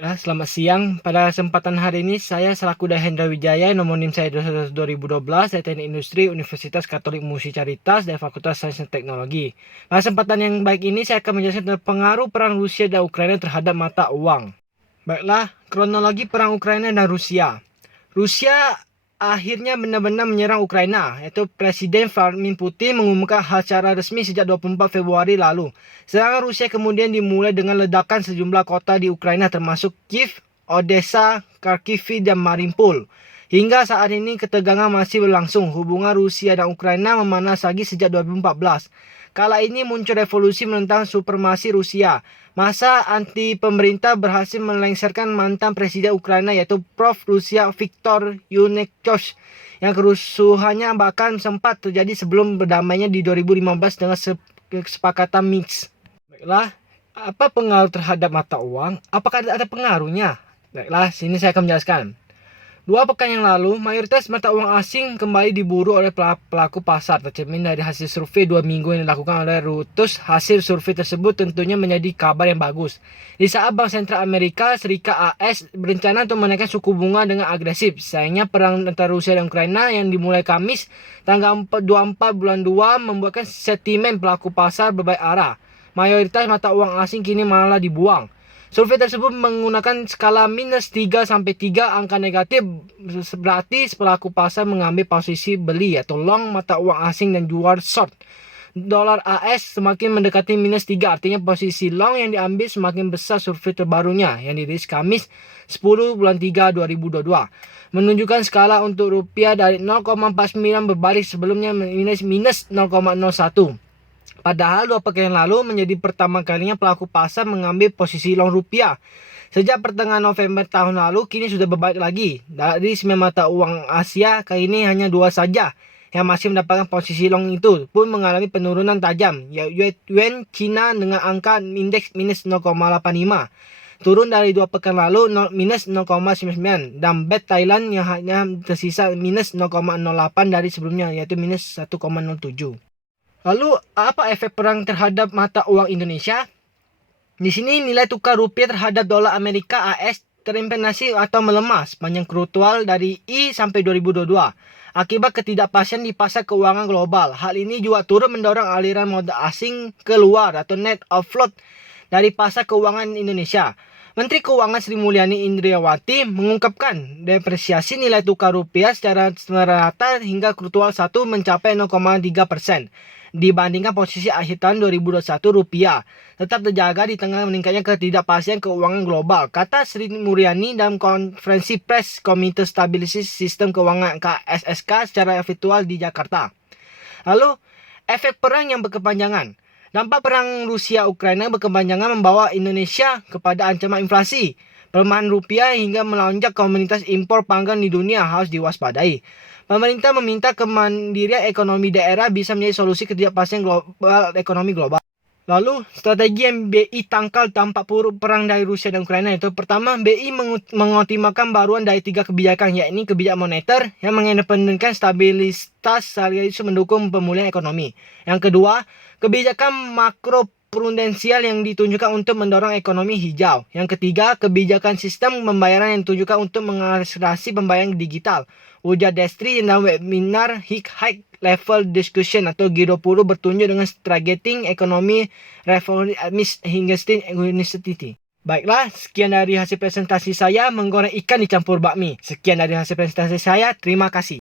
Selamat siang. Pada kesempatan hari ini saya selaku Dahendra Wijaya, nomor NIM saya 2012, saya Teknik Industri Universitas Katolik Musi Caritas dari Fakultas Sains dan Teknologi. Pada kesempatan yang baik ini saya akan menjelaskan tentang pengaruh perang Rusia dan Ukraina terhadap mata uang. Baiklah, kronologi perang Ukraina dan Rusia. Rusia akhirnya benar-benar menyerang Ukraina, yaitu Presiden Vladimir Putin mengumumkan hal secara resmi sejak 24 Februari lalu. Serangan Rusia kemudian dimulai dengan ledakan sejumlah kota di Ukraina termasuk Kiev, Odessa, Kharkiv, dan Mariupol. Hingga saat ini ketegangan masih berlangsung. Hubungan Rusia dan Ukraina memanas lagi sejak 2014. Kala ini muncul revolusi menentang supremasi Rusia. Masa anti pemerintah berhasil melengsarkan mantan presiden Ukraina yaitu Prof. Rusia Viktor Yanukovych, yang kerusuhannya bahkan sempat terjadi sebelum berdamainya di 2015 dengan kesepakatan Minsk. Baiklah, apa pengaruh terhadap mata uang? Apakah ada pengaruhnya? Baiklah, sini saya akan menjelaskan. 2 pekan yang lalu, mayoritas mata uang asing kembali diburu oleh pelaku pasar, tercermin dari hasil survei 2 minggu yang dilakukan oleh Reuters. Hasil survei tersebut tentunya menjadi kabar yang bagus. Di saat Bank Sentral Amerika Serikat AS berencana untuk menaikkan suku bunga dengan agresif, sayangnya perang antara Rusia dan Ukraina yang dimulai Kamis, tanggal 24 bulan 2, membuatkan sentimen pelaku pasar berbaik arah. Mayoritas mata uang asing kini malah dibuang. Survei tersebut menggunakan skala minus 3 sampai 3, angka negatif berarti pelaku pasar mengambil posisi beli atau long mata uang asing dan jual short. Dolar AS semakin mendekati minus 3, artinya posisi long yang diambil semakin besar. Survei terbarunya yang dirilis Kamis 10 bulan 3 2022 menunjukkan skala untuk rupiah dari 0,49 berbalik sebelumnya minus 0,01. Padahal 2 pekan yang lalu menjadi pertama kalinya pelaku pasar mengambil posisi long rupiah. Sejak pertengahan November tahun lalu, kini sudah berbalik lagi. Dari 9 mata uang Asia, kali ini hanya 2 saja yang masih mendapatkan posisi long, itu pun mengalami penurunan tajam. Yuan Cina dengan angka indeks minus 0,85. Turun dari 2 pekan lalu minus 0,99. Dan BET Thailand yang hanya tersisa minus 0,08 dari sebelumnya, yaitu minus 1,07. Lalu, apa efek perang terhadap mata uang Indonesia? Di sini nilai tukar rupiah terhadap dolar Amerika AS terinflasi atau melemah sepanjang kuartal dari sampai 2022 akibat ketidakpastian di pasar keuangan global. Hal ini juga turut mendorong aliran modal asing keluar atau net outflow dari pasar keuangan Indonesia. Menteri Keuangan Sri Mulyani Indriawati mengungkapkan depresiasi nilai tukar rupiah secara merata hingga kuartal 1 mencapai 0,3% dibandingkan posisi akhir tahun 2021. Rupiah tetap terjaga di tengah meningkatnya ketidakpastian keuangan global, kata Sri Mulyani dalam konferensi pers Komite Stabilisasi Sistem Keuangan KSSK secara virtual di Jakarta. Lalu, efek perang yang berkepanjangan. Dampak perang Rusia-Ukraina berkepanjangan membawa Indonesia kepada ancaman inflasi. Pelemahan rupiah hingga melonjak komoditas impor pangan di dunia harus diwaspadai. Pemerintah meminta kemandirian ekonomi daerah bisa menjadi solusi ketidakpastian ekonomi global. Lalu, strategi yang BI tangkal dampak buruk perang dari Rusia dan Ukraina itu: pertama, BI mengoptimalkan baruan dari 3 kebijakan, yakni kebijakan moneter yang mengedepankan stabilitas sekaligus mendukung pemulihan ekonomi. Yang kedua, kebijakan makro prudensial yang ditunjukkan untuk mendorong ekonomi hijau. Yang ketiga, kebijakan sistem pembayaran yang ditunjukkan untuk mengakselerasi pembayaran digital. Ujar Destri dalam webinar High Level Discussion atau G20 bertunjuk dengan Targeting Ekonomi Reform hingga State University. Baiklah, sekian dari hasil presentasi saya menggoreng ikan dicampur bakmi. Sekian dari hasil presentasi saya, terima kasih.